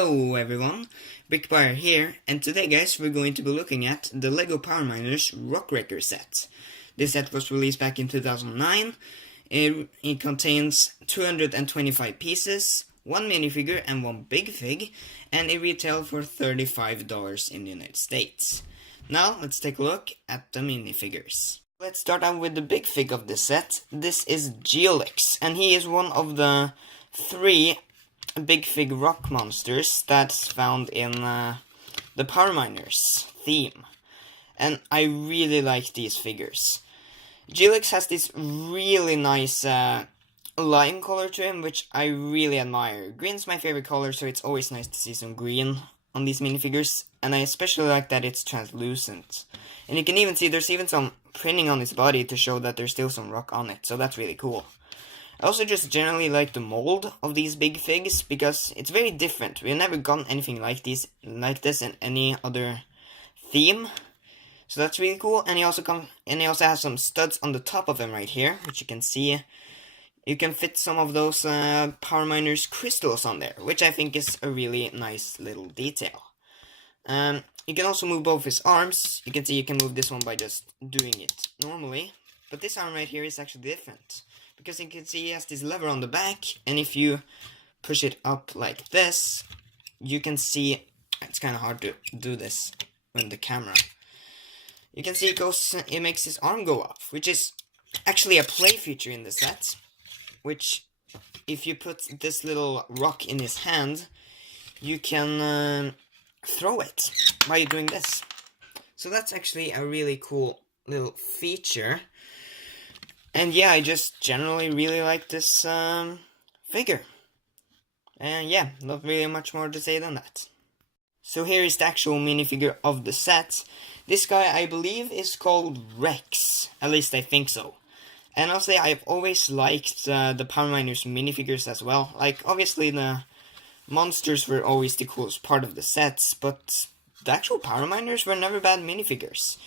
Hello everyone, BrickBuyer here, and today guys we're going to be looking at the LEGO Power Miners Rockwrecker set. This set was released back in 2009. It contains 225 pieces, one minifigure and one big fig, and it retailed for $35 in the United States. Now let's take a look at the minifigures. Let's start out with the big fig of this set. This is Geolix, and he is one of the three big fig rock monsters that's found in the Power Miners theme, and I really like these figures. Geolix has this really nice lime color to him, which I really admire. Green's my favorite color, so it's always nice to see some green on these minifigures, and I especially like that it's translucent. And you can even see there's even some printing on his body to show that there's still some rock on it, so that's really cool. I also just generally like the mold of these big figs because it's very different. We've never gotten anything like this in any other theme, so that's really cool. And he also has some studs on the top of him right here, which you can see. You can fit some of those Power Miners crystals on there, which I think is a really nice little detail. You can also move both his arms. You can see you can move this one by just doing it normally, but this arm right here is actually different, because you can see he has this lever on the back, and if you push it up like this, you can see, it's kind of hard to do this with the camera. You can see it makes his arm go up, which is actually a play feature in the set, which if you put this little rock in his hand, you can throw it by doing this. So that's actually a really cool little feature. And yeah, I just generally really like this figure. And yeah, not really much more to say than that. So here is the actual minifigure of the set. This guy, I believe, is called Rex. At least I think so. And I'll say I've always liked the Power Miners minifigures as well. Like, obviously the monsters were always the coolest part of the sets, but the actual Power Miners were never bad minifigures.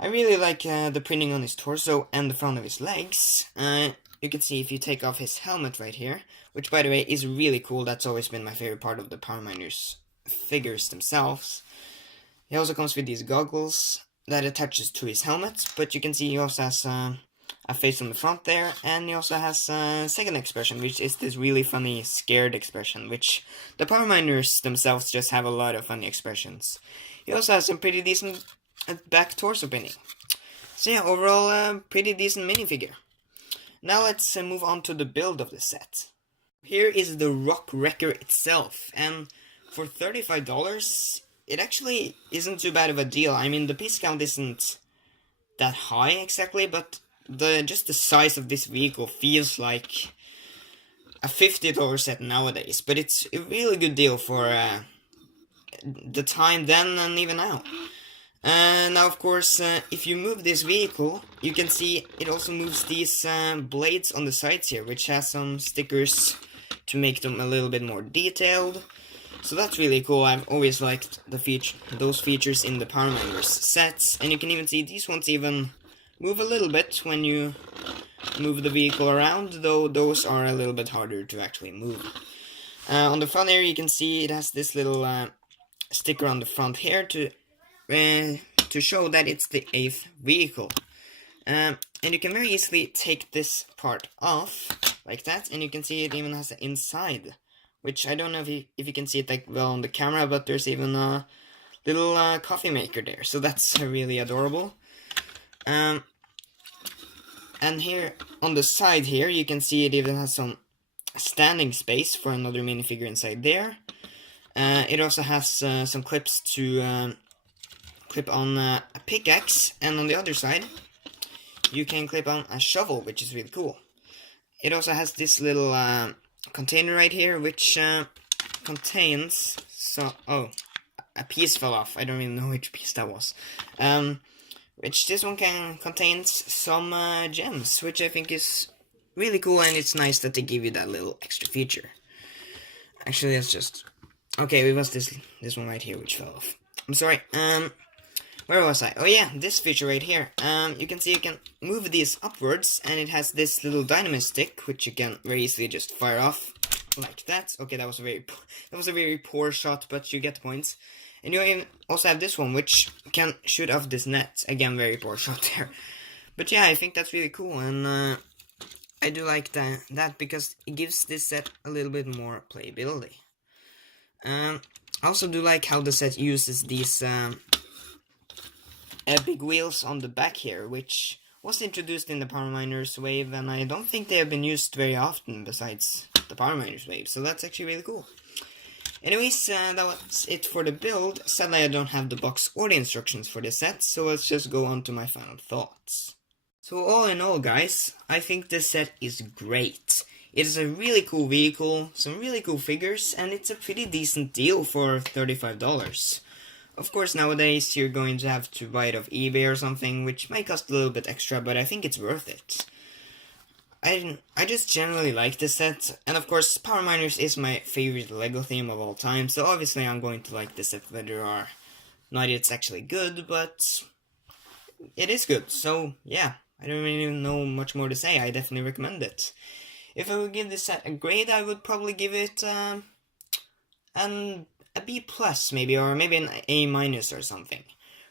I really like the printing on his torso and the front of his legs. You can see if you take off his helmet right here, which by the way is really cool. That's always been my favorite part of the Power Miners figures themselves. He also comes with these goggles that attaches to his helmet, but you can see he also has a face on the front there, and he also has a second expression, which is this really funny scared expression, which the Power Miners themselves just have a lot of funny expressions. He also has some pretty decent back torso pinning. So yeah, overall pretty decent minifigure. Now let's move on to the build of the set. Here is the Rockwrecker itself, and for $35, it actually isn't too bad of a deal. I mean, the piece count isn't that high exactly, but just the size of this vehicle feels like a $50 set nowadays. But it's a really good deal for the time then and even now. Now, of course, if you move this vehicle, you can see it also moves these blades on the sides here, which has some stickers to make them a little bit more detailed. So that's really cool. I've always liked those features in the Power Miners sets, and you can even see these ones even move a little bit when you move the vehicle around, though those are a little bit harder to actually move. On the front here, you can see it has this little sticker on the front here to show that it's the 8th vehicle. And you can very easily take this part off, like that, and you can see it even has an inside, which I don't know if you can see it like well on the camera, but there's even a little coffee maker there, so that's really adorable. And here on the side here, you can see it even has some standing space for another minifigure inside there. It also has some clips to clip on a pickaxe, and on the other side you can clip on a shovel, which is really cool. It also has this little container right here, which contains a piece fell off. I don't even know which piece that was. Which this one contains some gems, which I think is really cool, and it's nice that they give you that little extra feature. Actually, that's just okay. It was this one right here which fell off. I'm sorry. Where was I? Oh yeah, this feature right here. You can see you can move these upwards, and it has this little dynamite stick, which you can very easily just fire off like that. Okay, that was a very poor shot, but you get the points. And you also have this one, which can shoot off this net. Again, very poor shot there. But yeah, I think that's really cool, and I do like that because it gives this set a little bit more playability. I also do like how the set uses these big wheels on the back here, which was introduced in the Power Miners wave, and I don't think they have been used very often besides the Power Miners wave, so that's actually really cool. Anyways, that was it for the build. Sadly, I don't have the box or the instructions for this set, so let's just go on to my final thoughts. So all in all, guys, I think this set is great. It is a really cool vehicle, some really cool figures, and it's a pretty decent deal for $35. Of course, nowadays you're going to have to buy it off eBay or something, which might cost a little bit extra, but I think it's worth it. I just generally like this set, and of course, Power Miners is my favorite LEGO theme of all time, so obviously I'm going to like this set whether or not it's actually good, but it is good, so yeah, I don't really know much more to say. I definitely recommend it. If I would give this set a grade, I would probably give it a B plus maybe, or maybe an A minus or something.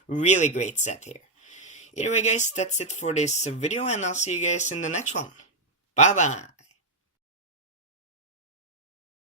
Really great set here. Either way, guys, that's it for this video, and I'll see you guys in the next one. Bye bye.